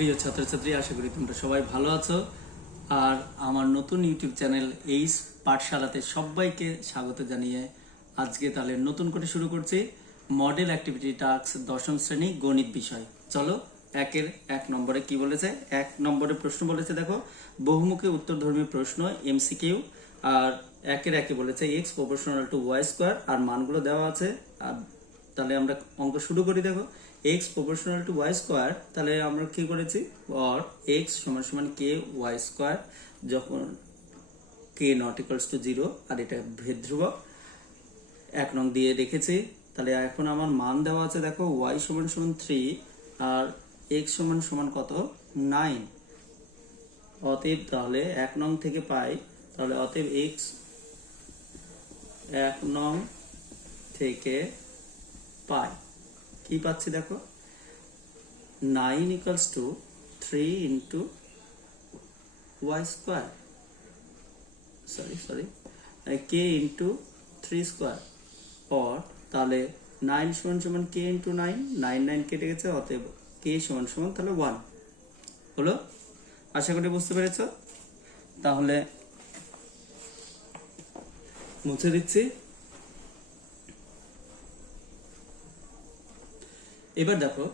প্রিয় ছাত্রছাত্রী, আশা করি তোমরা সবাই ভালো আছো। আর আমার নতুন ইউটিউব চ্যানেল এইচ পাঠশালাতে সবাইকে স্বাগত জানিয়ে আজকে তাহলে নতুন করে শুরু করছি মডেল অ্যাক্টিভিটি টাস্ক দশম শ্রেণী গণিত বিষয়। চলো একের এক নম্বরে কি বলেছে। এক নম্বরে প্রশ্ন বলেছে, দেখো বহুমুখী উত্তরধর্মী প্রশ্ন এমসিকিউ। আর একের একে বলেছে x proportional to Y square, আর মানগুলো দেওয়া আছে। আর তাহলে আমরা অঙ্ক শুরু করি। দেখো x proportional to Y square, তাহলে আমরা কি করেছি, অর x সমান সমান কে ওয়াই স্কোয়ার, যখন কে নট ইকুয়ালস টু 0, আর এটা ভেদ ধ্রুবক এক নং দিয়ে রেখেছি। তাহলে এখন আমার মান দেওয়া আছে, দেখো y সমান সমান 3 আর x সমান সমান কত 9। অতএব তাহলে এক নং থেকে পাই, তাহলে অতএব x এক নং থেকে পাই কি পাচ্ছি, দেখো 9 equals to 3 into y square, sorry k into 3 square, or তাহলে 9 সমান সমান k into 9, 9 কেটে গেছে, অতএব k সমান সমান তাহলে 1 হলো। আশা করি বুঝতে পেরেছো। তাহলে মুছে দিচ্ছি। এবার দেখো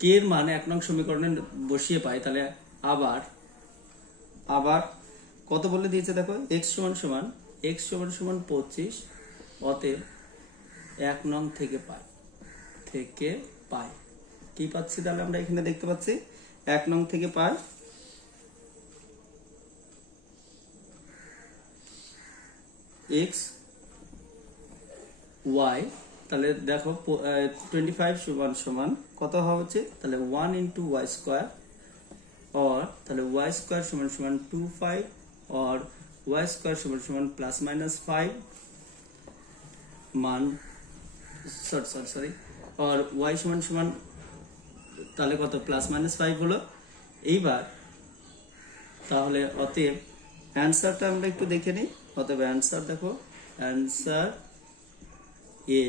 কে এর মান এক নং সমীকরণে বসিয়ে পাই, তাহলে আবার কত বলে দিয়েছে, দেখো x সমান সমান 25, অতএব এক নং থেকে পাই কি পাচ্ছি, তাহলে আমরা এখানে দেখতে পাচ্ছি এক নং থেকে পাই x y, তাহলে দেখো 25 সমান সমান কত হওয়া হচ্ছে, তাহলে 1 into y square, or তাহলে y square সমান সমান 25, or y square সমান সমান প্লাস মাইনাস 5 মান, সরি or y সমান সমান তাহলে কত প্লাস মাইনাস 5 হলো। এইবার তাহলে অতএব অ্যান্সারটা আমরা একটু দেখে নিই। অতএব অ্যান্সার দেখো, অ্যান্সার এ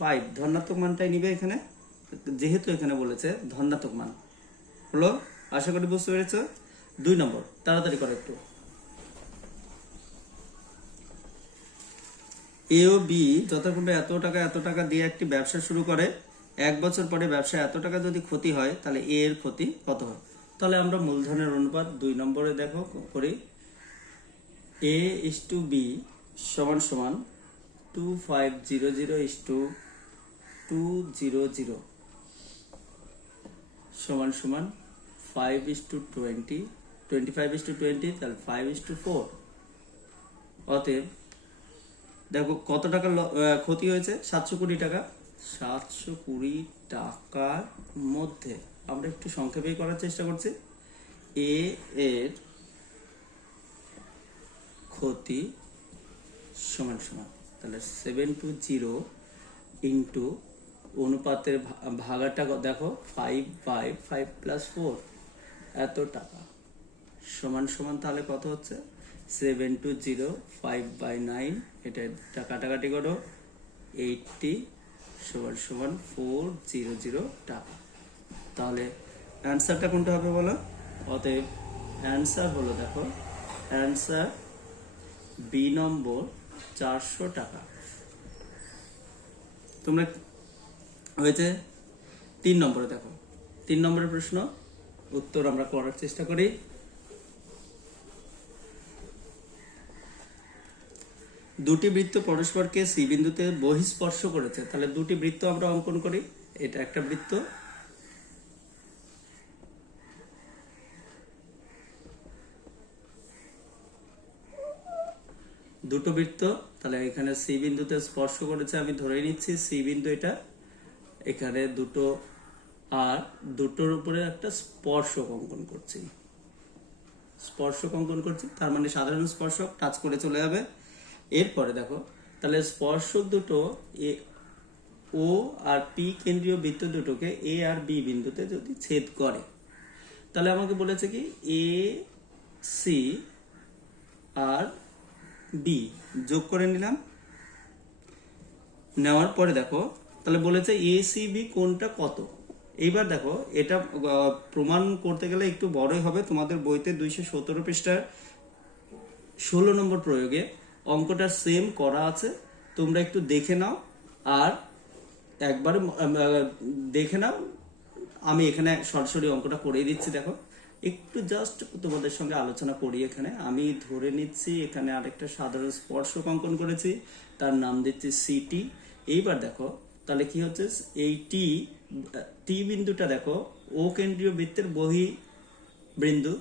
5 ধনাত্মক মানটাই নিবে এখানে, যেহেতু এখানে বলেছে ধনাত্মক মান হলো। আশা করি বুঝতে পেরেছ। 2 নম্বর তাড়াতাড়ি করো একটু। এ ও বি যথাক্রমে এত টাকা দিয়ে একটি ব্যবসা শুরু করে। 1 বছর পরে ব্যবসা এত টাকা যদি ক্ষতি হয়, তাহলে এ এর ক্ষতি কত হয়। তাহলে আমরা মূলধনের অনুপাত 2 নম্বরে দেখো করি। a is to b সমান সমান 2500:200 সমান সমান 5:20, 25:20, তাহলে 5:4। অতএব দেখো কত টাকা ক্ষতি হয়েছে, 720 টাকা। 720 টাকার মধ্যে আমরা একটু সংক্ষেপে করার চেষ্টা করছি। এ এর ক্ষতি সমান সমান, তাহলে 720 ইন্টু অনুপাতের ভাগাটা দেখো 5/5 + 4 এত টাকা সমান সমান, তাহলে কত হচ্ছে 720 5/9, এটা কাটাকাটি করো 80 সমান সমান 400 টাকা। তাহলে অ্যান্সারটা কোনটা হবে বলো। অতএব অ্যান্সার হলো, দেখো অ্যান্সার বি নম্বর 400 টাকা। তোমরা হয়েছে। 3 নম্বরে দেখো, 3 নম্বরের প্রশ্ন উত্তর আমরা করার চেষ্টা করি। দুটি বৃত্ত পরস্পরকে সি বিন্দুতে বহিঃস্পর্শ করেছে। তাহলে দুটি বৃত্ত আমরা অঙ্কন করি। এটা একটা বৃত্ত, দুটো বৃত্ত, তাহলে এখানে সি বিন্দুতে স্পর্শ করেছে, আমি ধরে নিচ্ছি সি বিন্দু এটা, এখানে দুটো, আর দুটোর উপরে একটা স্পর্শক অঙ্কন করছি, তার মানে সাধারণ স্পর্শক টাচ করে চলে যাবে। এরপরে দেখো তাহলে স্পর্শক দুটো ও আর পি কেন্দ্রীয় বৃত্ত দুটোকে এ আর বি বিন্দুতে যদি ছেদ করে, তাহলে আমাকে বলেছে কি এ সি আর বি যোগ করে নিলাম। নেওয়ার পরে দেখো তাহলে বলেছে এ সি বি কোণটা কত, এইবার দেখো এটা প্রমাণ করতে গেলে একটু বড়ই হবে। তোমাদের বইতে 217 পৃষ্ঠার 16 নম্বর প্রয়োগে অঙ্কটা সেম করা আছে, তোমরা একটু দেখে নাও। আর একবারে দেখে নাও, আমি এখানে সরাসরি অঙ্কটা করেই দিচ্ছি। দেখো একটু জাস্ট তোমাদের সঙ্গে আলোচনা করি। এখানে আমি ধরে নিচ্ছি এখানে আরেকটা সাধারণ স্পর্শক অঙ্কন করেছি, তার নাম দিচ্ছি সিটি। এইবার দেখো তাহলে কি হচ্ছে, এই টি টি বিন্দুটা দেখো ও কেন্দ্রীয় বৃত্তের বহি বিন্দু,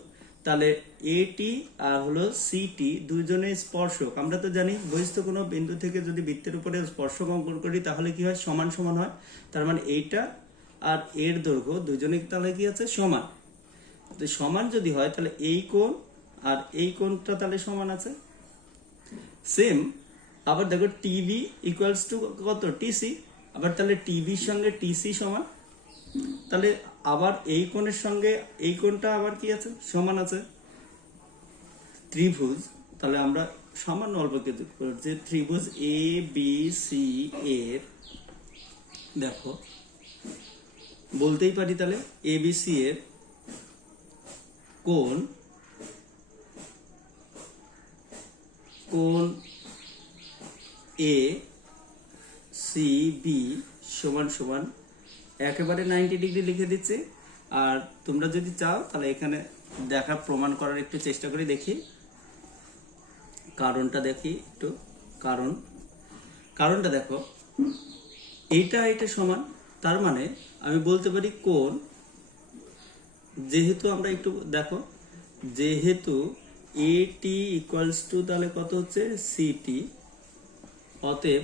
তাহলে এটি আর হলো সিটি দুজনেই স্পর্শক। আমরা তো জানি বহিস্থ কোনো বিন্দু থেকে যদি বৃত্তের উপরে স্পর্শক অঙ্কন করি তাহলে কি হয়, সমান সমান হয়। তার মানে এইটা আর এর দৈর্ঘ্য দুজনেই তাহলে কি আছে, সমান। তো সমান যদি হয় তাহলে এই কোণ আর এই কোণটা তাহলে সমান আছে। সেম আবার দেখো টিবি ইকুয়ালস টু কত, টিসি। আবার তাহলে টিবির সঙ্গে টিসি সমান, তাহলে আবার এই কোণের সঙ্গে এই কোণটা আবার কি আছে, সমান আছে। ত্রিভুজ, তাহলে আমরা সামান্য অল্প কিছু করছি, ত্রিভুজ এ বি সি এর দেখো বলতেই পারি তাহলে এ বি সি এর কোণ এ সি বি সমান সমান একেবারে 90 ডিগ্রি লিখে দিচ্ছি। আর তোমরা যদি চাও তাহলে এখানে দেখা প্রমাণ করার একটু চেষ্টা করে দেখি, কারণটা দেখি একটু। কারণটা দেখো এটা সমান, তার মানে আমি বলতে পারি কোণ, যেহেতু আমরা একটু দেখো, যেহেতু এটি ইকুয়ালস টু তাহলে কত হচ্ছে, সিটি, অতএব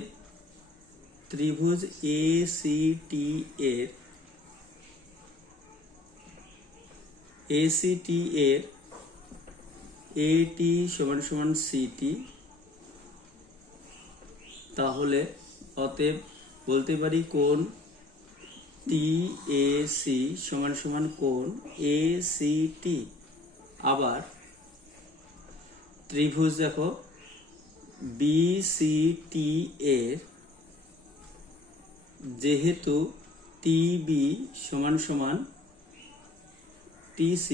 ত্রিভুজ এ সি টি এর ACT এর AT সমান সমান CT, তাহলে অতএব বলতে পারি কোণ TAC সমান সমান কোণ ACT। আবার ত্রিভুজ দেখো BCT এর যেহেতু TB সমান সমান TC,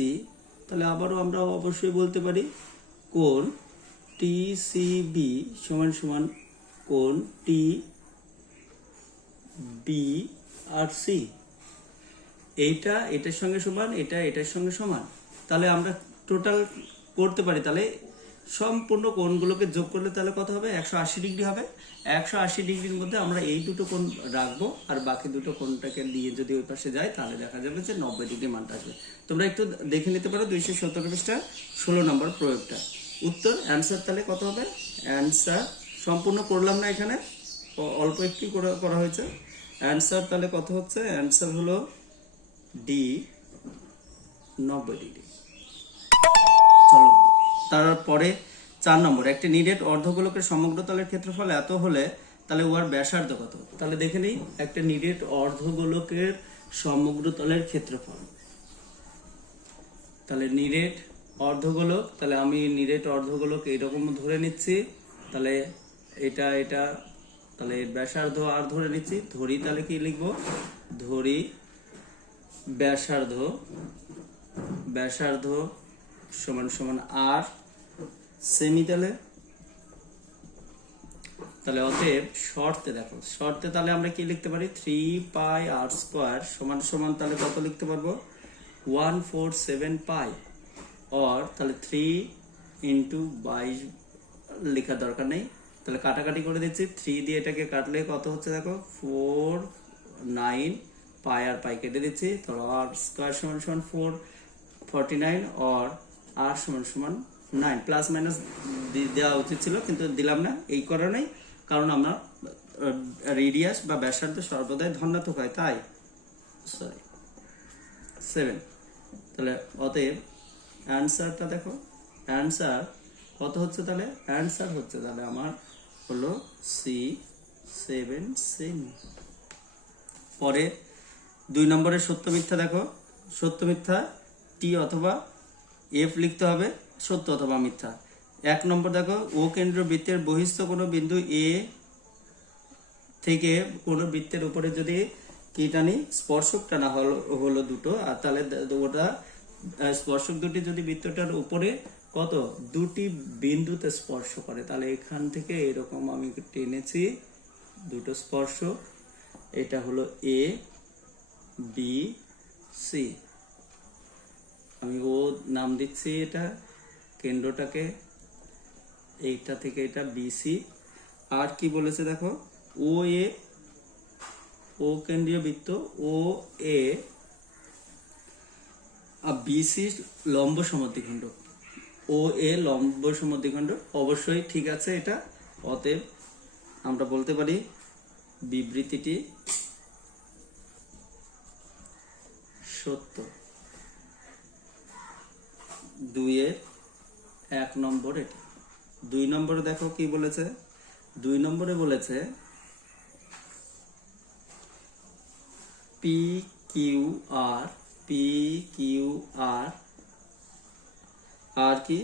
তাহলে আবারও আমরা অবশ্যই বলতে পারি কোণ TCB সমান সমান কোণ TBRC। এইটা এটার সঙ্গে সমান, এটা এটার সঙ্গে সমান, তাহলে আমরা টোটাল করতে পারি। তাহলে সম্পূর্ণ কোণগুলোকে যোগ করলে তাহলে কত হবে, 180 ডিগ্রি হবে। 180 ডিগ্রির মধ্যে আমরা এই দুটো কোণ রাখবো, আর বাকি দুটো কোণটাকে দিয়ে যদি ওই পাশে যায় তাহলে দেখা যাবে যে 90 ডিগ্রি মানটা আসবে। তোমরা একটু দেখে নিতে পারো 217 পৃষ্ঠা 16 নম্বর প্রয়োগটা। উত্তর অ্যান্সার তাহলে কত হবে, অ্যান্সার সম্পূর্ণ করলাম না, এখানে অল্প একটু করা হয়েছে। অ্যান্সার তাহলে কত হচ্ছে, অ্যান্সার হলো ডি 90 ডিগ্রি। চলো তারপরে 4 নম্বর, একটি নিরেট অর্ধগোলকের সমগ্র তলের ক্ষেত্রফল এত হলে তাহলে উহার ব্যাসার্ধ কত। তাহলে দেখে নিই একটা নিরেট অর্ধগোলকের সমগ্র তলের ক্ষেত্রফল। তাহলে নিরেট অর্ধগোলক, তাহলে আমি নিরেট অর্ধগোলক এইরকম ধরে নিচ্ছি, তাহলে এটা তাহলে ব্যাসার্ধ আর ধরে নিচ্ছি, ধরি তাহলে কি লিখবো, ধরি ব্যাসার্ধ সমান সমান আর সেমি। তাহলে অতএব শর্তে দেখো, শর্তে তাহলে আমরা কি লিখতে পারি, 3 পাই আর স্কোয়ার সমান সমান তাহলে কত লিখতে পারবো, 147 পাই। অর তাহলে 3 ইন্টু 22 লেখার দরকার নেই, তাহলে কাটাকাটি করে দিচ্ছি। 3 দিয়ে এটাকে কাটলে কত হচ্ছে দেখো, 4 9 পাই আর পাই কেটে দিচ্ছি, তাহলে আর স্কোয়ার সমান সমান 449 অর আর সমান সমান 9। প্লাস মাইনাস দেওয়া উচিত ছিল কিন্তু দিলাম না, এই কারণেই, কারণ আমরা রেডিয়াস বা ব্যাসার্ধ সর্বদাই ধনাত্মক হয়, তাই 7। তাহলে অতএব অ্যান্সারটা দেখো, অ্যান্সার কত হচ্ছে, তাহলে অ্যান্সার হচ্ছে তাহলে আমার হলো C7 সেমি। পরে 2 নম্বরের সত্য মিথ্যা দেখো, সত্য মিথ্যা টি অথবা এফ লিখতে হবে, সত্য অথবা মিথ্যা। 1 নম্বর দেখো, ও কেন্দ্র বৃত্তের বহিস্থ কোনো বিন্দু এ থেকে কোনো বৃত্তের উপরে যদি কি টানি, স্পর্শক টানা হলো দুটো। আর তাহলে ওটা স্পর্শক দুটি যদি বৃত্তটার উপরে কত দুটি বিন্দুতে স্পর্শ করে, তাহলে এখান থেকে এরকম আমি টেনেছি দুটো স্পর্শক, এটা হলো এ বি সি, আমি ও নাম দিচ্ছি এটা কেন্দ্রটাকে, এইটা থেকে এটা বিসি। আর কি বলেছে দেখো, ও এ, ও কেন্দ্রীয় বৃত্ত, ও এ আর বিসি লম্ব সমদ্বিখণ্ড, ও এ লম্ব সমদ্বিখণ্ড, অবশ্যই ঠিক আছে এটা। অতএব আমরা বলতে পারি বিবৃতিটি সত্য। 2-এর 1 নম্বর এটা। 2 নম্বরে দেখো কি বলেছে, 2 নম্বরে বলেছে P Q R, P Q R, আর কি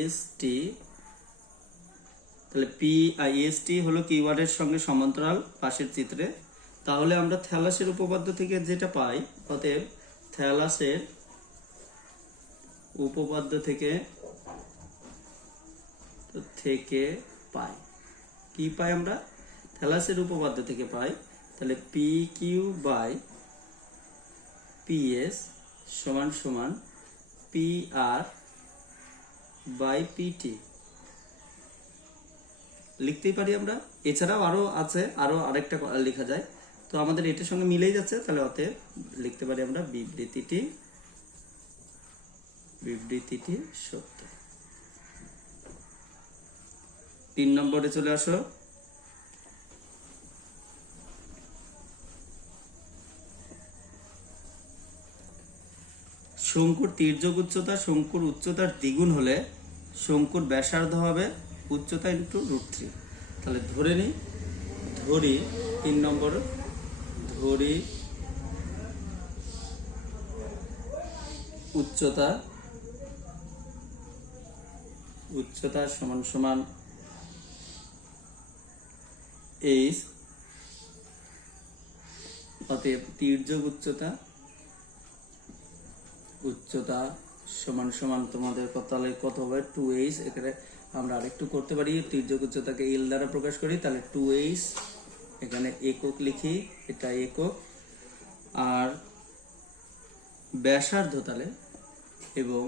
এস টি, তাহলে পি আর এস টি হলো কিউআরের সঙ্গে সমান্তরাল পাশের চিত্রে। তাহলে আমরা থ্যালাসের উপপাদ্য থেকে যেটা পাই, অতএব থ্যালাসের উপপাদ্য থেকে পাই, কি পাই আমরা, থ্যালাসের উপপাদ্য থেকে পাই, তাহলে পি কিউ বাই পিএস সমান সমান পি আর বাই পিটি লিখতেই পারি আমরা। এছাড়াও আরো আছে, আরো আরেকটা লেখা যায়, তো আমাদের এটার সঙ্গে মিলেই যাচ্ছে, তাহলে অতএব লিখতে পারি আমরা বিবৃতিটি সত্য। 3 নম্বরে চলে আসো। শঙ্কুর তির্যক উচ্চতা শঙ্কুর উচ্চতার দ্বিগুণ হলে শঙ্কুর ব্যাসার্ধ হবে উচ্চতা ইন্টু √3। তাহলে ধরে নিই, ধরি 3 নম্বর, ধরি উচ্চতা সমান সমান এইচ, অতএব তির্যক উচ্চতা সমান সমান তোমাদের তাহলে কত হবে 2h। এখানে আমরা আরেকটু করতে পারি, তির্যক উচ্চতাকে এল দ্বারা প্রকাশ করি, তাহলে 2h, এখানে একক লিখি, এটা একক। আর ব্যাসার্ধ তাহলে, এবং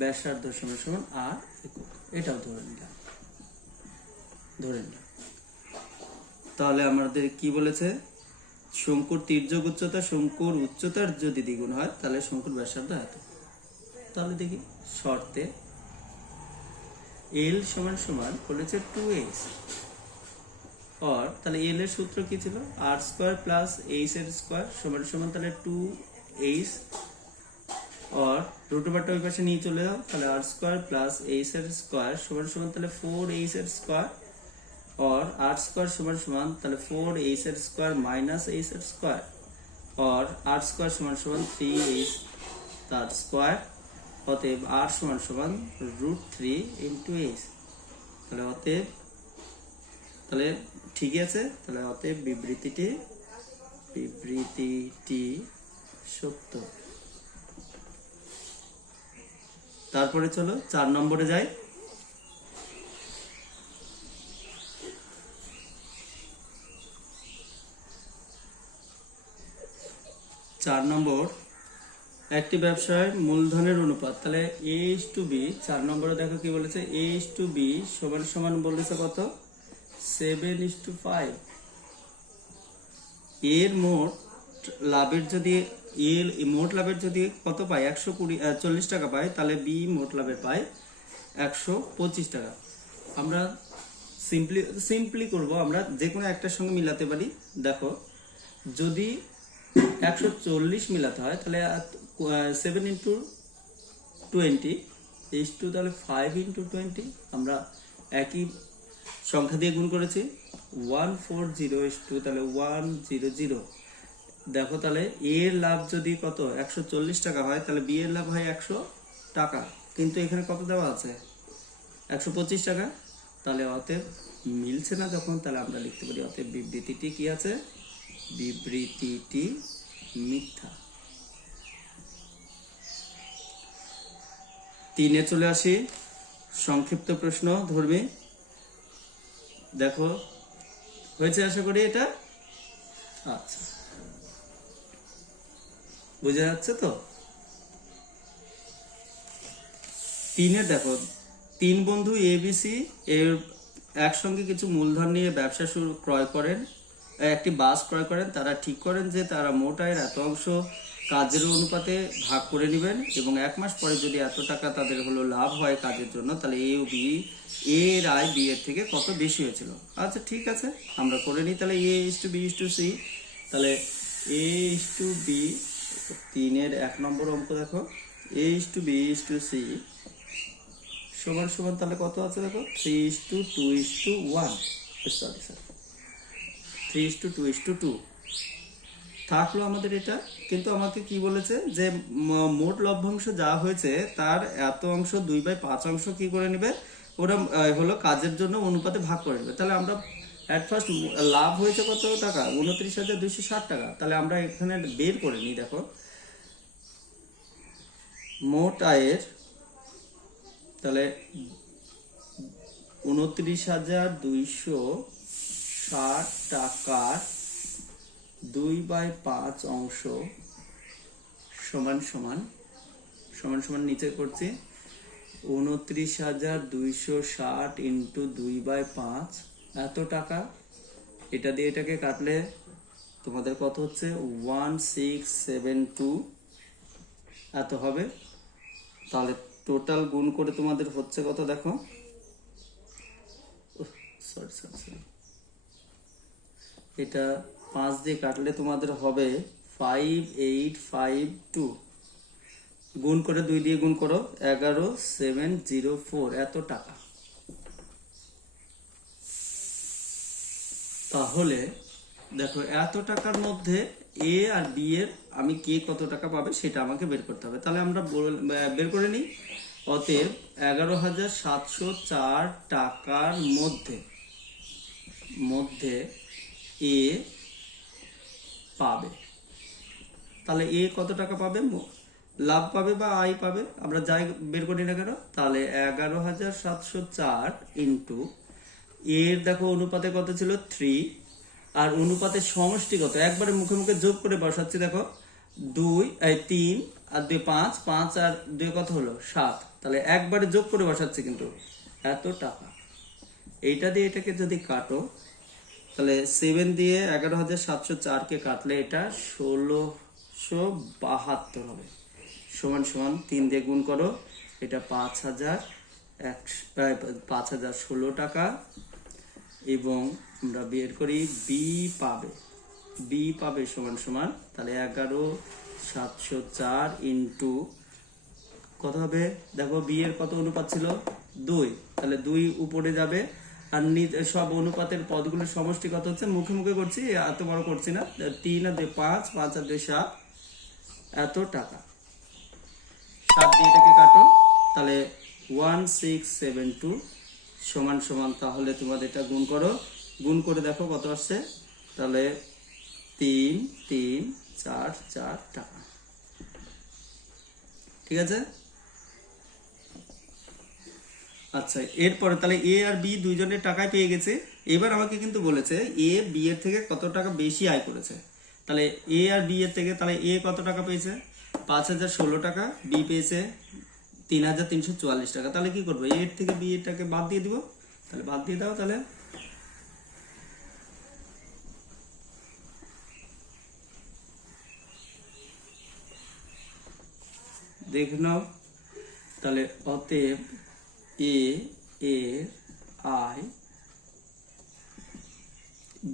ব্যাসার্ধ সমান সমান আর একক, এটাও ধরে নিলাম। তাহলে আমাদের কি বলেছে, শঙ্কুর তির্যক উচ্চতা শঙ্কুর উচ্চতার যদি দ্বিগুণ হয় তাহলে শঙ্কুর ব্যাসার্ধ এত। তাহলে দেখি শর্তে এল সমান সমান বলেছে 2h, और তাহলে এল এর সূত্র কি ছিল, r স্কয়ার প্লাস h এর স্কয়ার সমান সমান তাহলে 2h, और रूट ओवर ওই পাশে নিয়ে চলে যাও, তাহলে r স্কয়ার প্লাস h এর স্কয়ার সমান সমান তাহলে 4h এর স্কয়ার, और r स्क्वायर समान समान ताले 4h এর স্কয়ার মাইনাস h এর স্কয়ার, और r স্কয়ার সমান সমান 3h তার স্কয়ার। অতএব r সমান সমান √3 ইনটু h। তাহলে অতএব তাহলে ঠিকই আছে, তাহলে অতএব বিবৃতিটি সত্য। তারপরে চলো 4 নম্বরে যাই। 4 নম্বর, একটি ব্যবসায় মূলধনের অনুপাত, তাহলে A/B। 4 নম্বরে দেখো কি বলেছে, A/B সমান সমান বলেছে কত, 7:5। এর মোট লাভের যদি কত পাই, 140 টাকা পাই, তাহলে বি মোট লাভের পাই 125 টাকা। আমরা সিম্পলি করব, আমরা যে কোনো একটার সঙ্গে মিলাতে পারি। দেখো যদি 140 মিলাতে হয় তাহলে 7 × 20 H2, তাহলে 5 × 20 আমরা একই সংখ্যা দিয়ে গুণ করেছি, 140 H2, তাহলে 100। দেখো তাহলে এর লাভ যদি কত 140 টাকা হয়, তাহলে বি এর লাভ হয় 100 টাকা, কিন্তু এখানে কত দেওয়া আছে 125 টাকা। তাহলে অতএব মিলছে না যখন, তাহলে আমরা লিখতে পারি অতএব বিবৃতিটি কি আছে, বিবৃতিটি মিথ্যা। 3-এ চলে আসি, সংক্ষিপ্ত প্রশ্ন ধর্মী। দেখো হয়েছে আশা করি এটা। আচ্ছা, বোঝা যাচ্ছে তো? 3-এ দেখো, 3 বন্ধু ABC এর একসঙ্গে কিছু মূলধন নিয়ে ব্যবসা ক্রয় করেন, একটি বাস ক্রয় করেন। তারা ঠিক করেন যে তারা মোট আয়ের এত অংশ কাজের অনুপাতে ভাগ করে নেবেন এবং 1 মাস পরে যদি এত টাকা তাদের হলো লাভ হয় কাজের জন্য, তাহলে এ ও বি এর আয় বি এর থেকে কত বেশি হয়েছিল। আচ্ছা ঠিক আছে, আমরা করে নিই। তাহলে A:B:C, তাহলে A:B, 3-এর 1 নম্বর অঙ্ক দেখো, A:B:C সমান সমান তাহলে কত আছে দেখো, 3:2:1, সরি 3:2:2 থাকলো আমাদের এটা। কিন্তু আমাকে কি বলেছে যে মোট লভ্যাংশ যা হয়েছে তার এত অংশ 2/5 অংশ কি করে নেবে, ওরা হলো কাজের জন্য অনুপাতে ভাগ করে নেবে। তাহলে আমরা এট ফার্স্ট লাভ হয়েছে কত টাকা, 29,260 টাকা। তাহলে আমরা এখানে বের করে নিই। দেখো মোট আয়ের, তাহলে 29,260 টাকার 2/5 অংশ সমান সমান নিচে করছি 29,260 ইন্টু 2/5 এত টাকা। এটা দিয়ে এটাকে কাটলে তোমাদের কত হচ্ছে, 1672 এত হবে। তাহলে টোটাল গুণ করে তোমাদের হচ্ছে কত দেখো, সরি এটা 5 দিয়ে কাটলে তোমাদের হবে 5852, গুণ করে 2 দিয়ে গুণ করো 11704 এত টাকা। তাহলে দেখো এত টাকার মধ্যে এ আর বি এর আমি কে কত টাকা পাবে সেটা আমাকে বের করতে হবে। তাহলে আমরা বের করে নিই। অতএব 11,704 টাকার মধ্যে এ পাবে। তাহলে এ কত টাকা পাবে, লাভ পাবে বা আয় পাবে, আমরা যাই বের করি না কেন। তাহলে 11,704 ইন্টু এর দেখো অনুপাতে কত ছিল 3, আর অনুপাতের সমষ্টি কত, একবারে মুখে মুখে যোগ করে বসাচ্ছি। দেখো 3 আর 2 5 আর 2 কত হলো 7, তাহলে একবারে যোগ করে বসাচ্ছি কিন্তু এত টাকা। এইটা দিয়ে এটাকে যদি কাটো তাহলে 7 দিয়ে 11,704 কে কাটলে এটা 1672 হবে, সমান সমান 3 দিয়ে গুণ করো, এটা 5,016 টাকা। এবং আমরা বের করি বি পাবে সমান সমান, তাহলে 11,704 ইন্টু কত হবে দেখো, বি এর কত অনুপাত ছিল 2, তাহলে 2 উপরে যাবে। আর সব অনুপাতের পদগুলোর সমষ্টি কত হচ্ছে, মুখে মুখে করছি, এত বড় করছি না। 3 আর 2 5, 5 আর 2 7 এত টাকা। 7 দিয়ে এটাকে কাটো, তাহলে 1672 সমান সমান, তাহলে তোমাদের এটা গুণ করো, গুণ করে দেখো কত আসছে, তাহলে 3,344 টাকা। ঠিক আছে। আচ্ছা এরপরে তাহলে এ আর বি দুইজনের টাকায় পেয়ে গেছে। এবার আমাকে কিন্তু বলেছে এ বি এর থেকে কত টাকা বেশি আয় করেছে। তাহলে এ আর বি এর থেকে, তাহলে এ কত টাকা পেয়েছে 5,016 টাকা, বি পেয়েছে 3,344 টাকা। তাহলে কি করবো, এর থেকে বি এরটাকে বাদ দিয়ে দিব। তাহলে বাদ দিয়ে দাও, তাহলে দেখে নাও। তাহলে অতএব এ এর আয়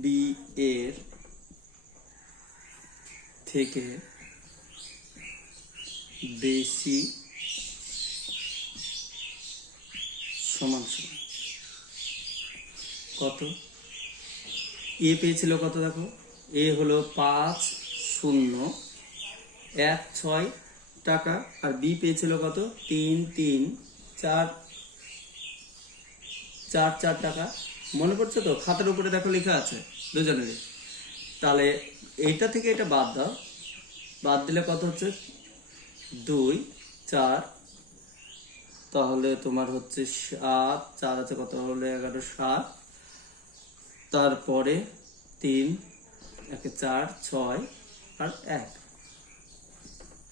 বি এর থেকে বেশি সমান সমান কত, এ পেয়েছিল কত দেখো, এ হলো 5,016 টাকা, আর বি পেয়েছিল কত 3,344 4 টাকা। মনে পড়ছে তো? খাতার উপরে দেখো লেখা আছে দুজনেরই। তাহলে এইটা থেকে এটা বাদ দাও, বাদ দিলে কত হচ্ছে? 2 4, তাহলে তোমার হচ্ছে 7, 4 আছে কত হলে 11, 7, তারপরে 3, 1 4, 6 আর 1।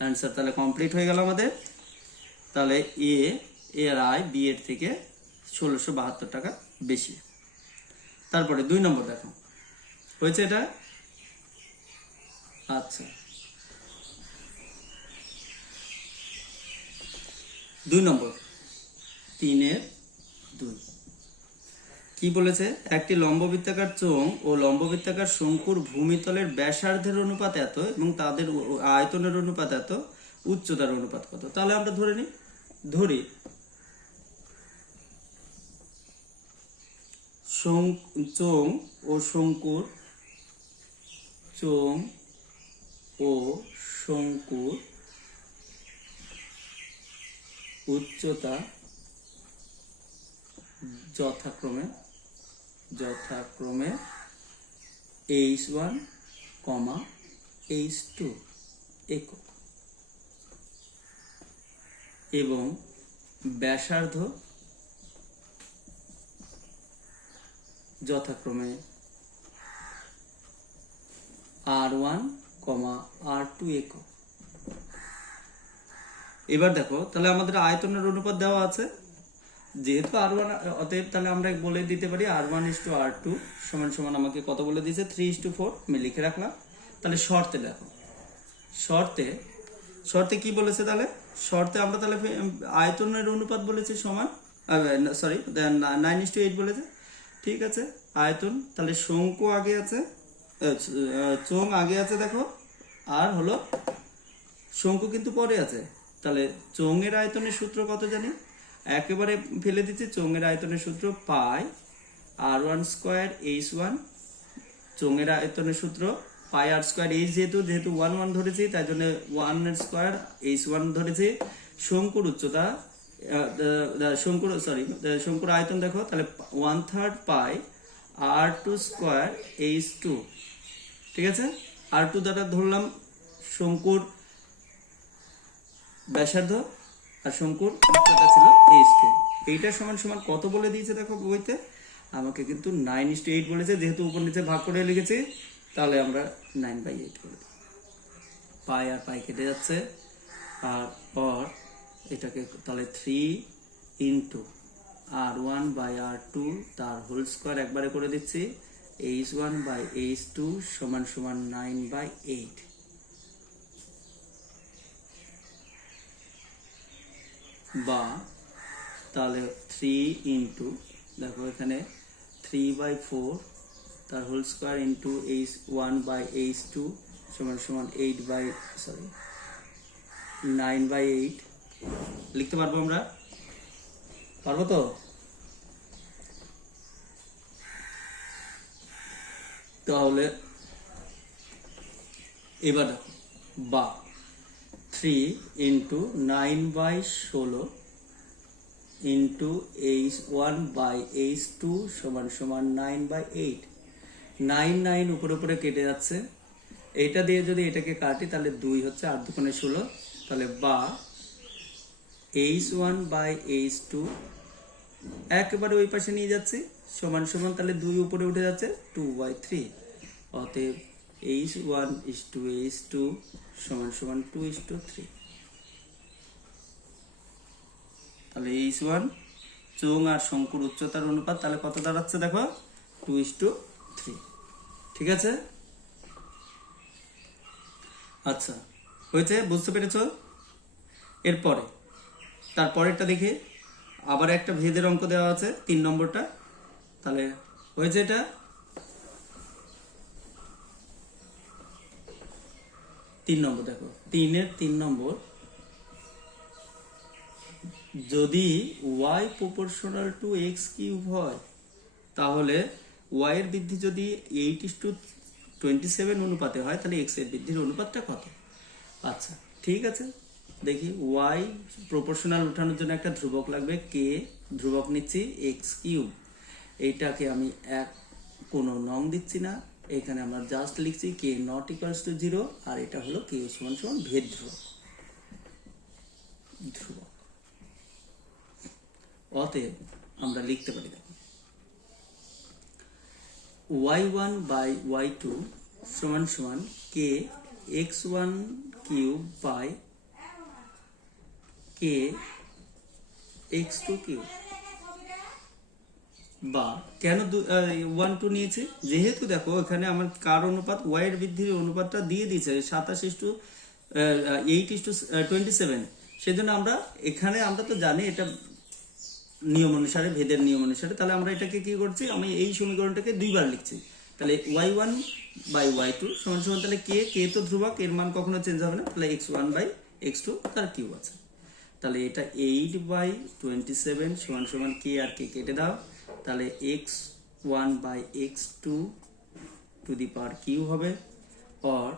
অ্যান্সার তাহলে কমপ্লিট হয়ে গেল আমাদের। তাহলে এর আয় বি এর থেকে 1672 টাকা বেশি। তারপরে 2 নম্বর দেখো, হয়েছে এটা? আচ্ছা, 2 নম্বর 3-2 কি বলেছে? একটি লম্ববৃত্তাকার চোঙ ও লম্ববৃত্তাকার শঙ্কুর ভূমিতলের ব্যাসার্ধের অনুপাত এত এবং তাদের আয়তনের অনুপাত এত, উচ্চতার অনুপাত কত? তাহলে আমরা ধরি চোঙ ও শঙ্কুর উচ্চতা যথাক্রমে h1, h2 একক এবং ব্যাসার্ধ যথাক্রমে r1, r2 একক। এবার দেখো, তাহলে আমাদের আয়তনের অনুপাত দেওয়া আছে, যেহেতু r1, অতএব তাহলে আমরা বলে দিতে পারি r1:r2 সমান সমান আমাকে কত বলে দিয়েছে? 3:4 আমি লিখে রাখলাম। তাহলে শর্তে দেখো, শর্তে কি বলেছে? তাহলে শর্তে আমরা তাহলে আয়তনের অনুপাত বলেছে সমান, সরি 9:8 বলেছে। ঠিক আছে, আয়তন, তাহলে শঙ্কু আগে আছে, চোঙ আগে আছে দেখো, আর হলো শঙ্কু কিন্তু পরে আছে। তাহলে চোঙের আয়তনের সূত্র কত জানি? একেবারে ফেলে দিচ্ছি, চোঙের আয়তনের সূত্র পাই r1² h1। চোঙের আয়তনের সূত্র পাই r² h, যেহেতু 1 1 ধরেছি তাই জন্য 1² h1 ধরেছি। শঙ্কুর উচ্চতা, শঙ্কুর আয়তন দেখো, তাহলে 1/3 পাই r2² h2। ঠিক আছে, r2 দ্বারা ধরলাম শঙ্কুর ব্যাসার্ধ আর শঙ্কুর উচ্চতা ছিল h2। এইটা সমান সমান কত বলে দিয়েছে দেখো বইতে? আমাকে কিন্তু 9:8 বলেছে, যেহেতু উপর নিচে ভাগ করে লিখেছি তাহলে আমরা 9/8 করে দেব। পাই আর পাই কেটে যাচ্ছে, আর পর এটাকে তাহলে 3 ইন্টু r1/r2 তার হোল স্কোয়ার একবারে করে দিচ্ছি, h1/h2 সমান সমান 9/8। বা তাহলে 3 ইন্টু, দেখো এখানে 3/4 তার হোল স্কোয়ার ইন্টু h1/h2 সমান সমান 9/8 লিখতে পারবো আমরা? পারবো তো? তাহলে এবার দেখো, বা 3 ইন্টু 9/16 ইন্টু h1/h2 সমান সমান 9/8। 9 উপরে কেটে যাচ্ছে, এটা দিয়ে যদি এটাকে কাটি তাহলে 2 হচ্ছে, 8 দুগুণে 16, তাহলে বা h1/h2 একেবারে ওই পাশে নিয়ে যাচ্ছি সমান সমান, তাহলে 2 উপরে উঠে যাচ্ছে 2/3। অতএব h1:h2 সমান সমান 2:3। তাহলে h1 চোঙ আর শঙ্কুর উচ্চতার অনুপাত তাহলে কত দাঁড়াচ্ছে দেখো? 2:3। ঠিক আছে, আচ্ছা হয়েছে, বুঝতে পেরেছো? এরপরে তারপরেরটা দেখে আবার একটা ভেদের অঙ্ক দেওয়া আছে, 3 নম্বরটা। তাহলে হয়েছে এটা 3 নম্বর, দেখো 3 নম্বর, যদি y প্রপোর্শনাল টু x³ হয় তাহলে y এর বৃদ্ধি যদি 8:27 অনুপাতে হয় তাহলে x এর বৃদ্ধির অনুপাতটা কত? আচ্ছা ঠিক আছে, দেখি y প্রপোর্শনাল উঠানোর জন্য একটা ধ্রুবক লাগবে, k ধ্রুবক নিচ্ছি x³ এইটাকে আমি এক কোনো নং দিচ্ছি না, এখানে আমরা জাস্ট লিখছি কে নট ইকুয়ালস টু 0, আর এটা হলো কে সমান সমান ভেদ ধ্রুবক। অতএব আমরা লিখতে পারি দেখো y1 বাই y2 সমান সমান K x1 cube by K x2 cube. বা কেন 1 2 নিয়েছে, যেহেতু দেখো এখানে আমার কার অনুপাত y এর বৃদ্ধির অনুপাতটা দিয়ে দিয়েছে 27:8:27, সেজন্য আমরা এখানে আমরা তো জানি এটা নিয়ম অনুসারে, ভেদের নিয়ম অনুসারে, তাহলে আমরা এটাকে কি করছি, আমি এই সমীকরণটাকে দুইবার লিখছি। তাহলে y1 বাই y2 সমান সমান তাহলে কে তো ধ্রুবক, এর মান কখনো চেঞ্জ হবে না, তাহলে x1 বাই x2 তার কিউব আছে। তাহলে এটা 8/27 সমান সমান কে আর কে কেটে দাও, তাহলে x1 by x2 to the power Q হবে। আর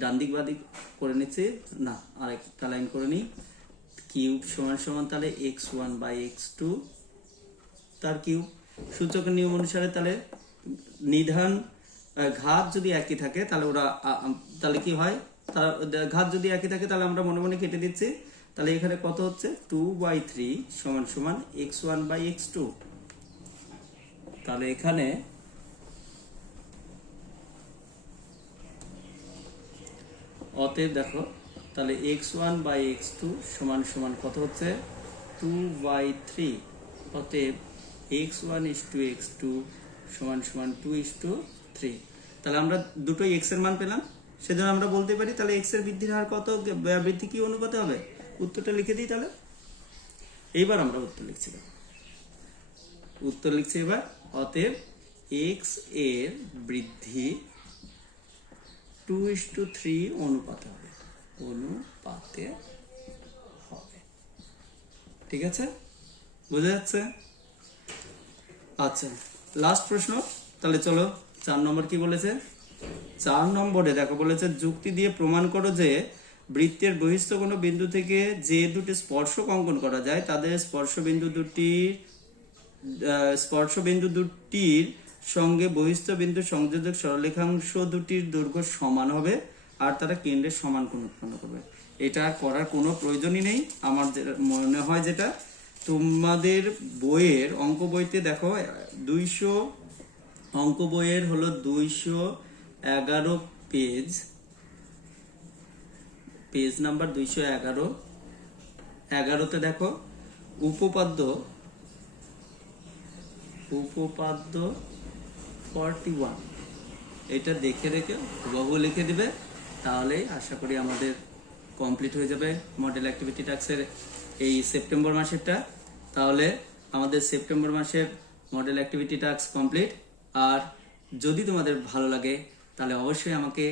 ডান দিক বাদিক করে নিচ্ছে না, আরেকটা লাইন করে নিই, কিউব সমান সমান তাহলে x1 বাই x2 তার কিউব। সূচকের নিয়ম অনুসারে তাহলে নিধান ঘাত যদি একই থাকে তাহলে ওরা তাহলে কি হয়, ঘাত যদি একই থাকে তাহলে আমরা মনে মনে কেটে দিচ্ছি। তাহলে এখানে কত হচ্ছে 2/3 সমান সমান x1 বাই x2। তাহলে এখানে অতএব দেখো তাহলে x1 বাই x2 সমান সমান কত হচ্ছে 2/3। অতএব x1 is to x2 সমান সমান 2:3। তাহলে আমরা দুটোই x এর মান পেলাম, সেজন্য আমরা বলতে পারি তাহলে x এর বৃদ্ধির হার কত, বৃদ্ধি কি অনুপাতে হবে। উত্তরটা লিখে দিই তাহলে। এইবার আমরা উত্তর লিখছি, উত্তর লিখছি এবার। অতএব x এর বৃদ্ধি 2:3 অনুপাতে হবে, ঠিক আছে, বোঝা যাচ্ছে। আচ্ছা লাস্ট প্রশ্ন, তাহলে চলো 4 নম্বর কি বলেছে। 4 নম্বরে দেখো বলেছে যুক্তি দিয়ে প্রমাণ করো যে বৃত্তের বহিস্থ কোনো বিন্দু থেকে যে দুটি স্পর্শক অঙ্কন করা যায় তাদের স্পর্শ বিন্দু দুটির সঙ্গে বহিস্থ বিন্দু সংযোজক সরলরেখাংশ দুটির দৈর্ঘ্য সমান হবে আর তারা কেন্দ্রের সমান কোণ উৎপন্ন করবে। এটা করার কোনো প্রয়োজনই নেই। আমার মনে হয় যেটা তোমাদের বইয়ের অঙ্ক বইতে দেখো 200 অঙ্ক বইয়ের হলো 211 পেজ নাম্বার 211তে দেখো উপপাদ্য 41 এটা দেখে রেখে হুবহু লিখে দিবে, তাহলে আশা করি আমাদের কমপ্লিট হয়ে যাবে মডেল অ্যাক্টিভিটি টাস্কের এই সেপ্টেম্বর মাসেরটা। তাহলে আমাদের সেপ্টেম্বর মাসের মডেল অ্যাক্টিভিটি টাস্ক কমপ্লিট। আর যদি তোমাদের ভালো লাগে তাহলে অবশ্যই আমাকে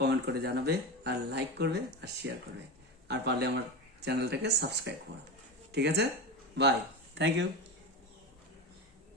কমেন্ট করে জানাবে, আর লাইক করবে আর শেয়ার করবে, আর পারলে আমার চ্যানেলটাকে সাবস্ক্রাইব করো। ঠিক আছে, বাই, থ্যাংক ইউ।